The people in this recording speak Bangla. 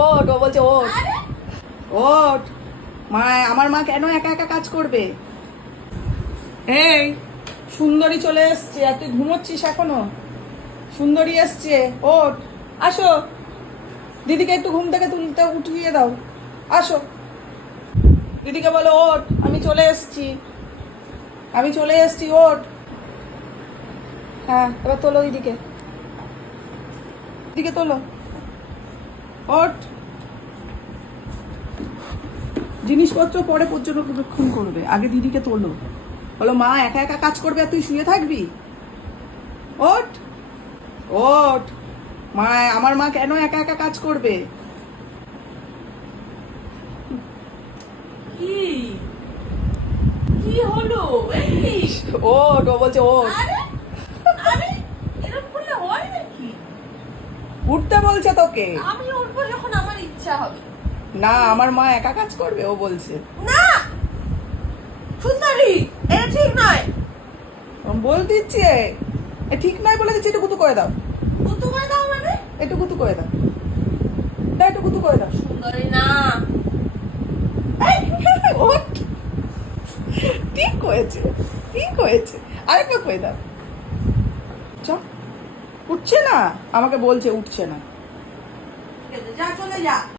ওঠ, ও বলছে ওঠ ওঠ। আমার মা কেন একা একা কাজ করবে? এই সুন্দরী চলে এসছে, আর তুই ঘুমোচ্ছিস এখনো? সুন্দরী এসছে, ওঠ, আসো। দিদিকে একটু ঘুম থেকে তুলতে উঠিয়ে দাও, আসো। দিদিকে বলো ওঠ, আমি চলে এসছি, আমি চলে এসছি, ওঠ। হ্যাঁ, এবার তোলো দিদিকে, দিদিকে তোলো, ওঠ। জিনিসপত্র পরে পর্যবেক্ষণ করবে, আগে দিদিকে তোলো। বলো মা একা একা কাজ করবে আর তুই শুয়ে থাকবি? ওঠ ওঠ। আমার মা কেন একা একা কাজ করবে? কি কি হলো? ওঠ, ও বলছে ওঠ। আরে আরে এরকম করলে হয় নাকি? উঠতে বলছে তোকে। আমি উঠবো যখন আমার ইচ্ছা হবে। না, আমার মা একা কাজ করবে, ও বলছে। না সুন্দরী, এটা ঠিক নয়। বল দিচ্ছি, এ ঠিক নয় বলে দিচ্ছি, একটু গুতু করে দাও। গুতু করে দাও মানে? একটু গুতু করে দাও, একটু গুতু করে দাও। সুন্দরী না। ওঠ, ঠিক হয়েছে, ঠিক হয়েছে, আরেকবার করে দাও। উঠছে না, আমাকে বলছে উঠছে না। যা চলে যা।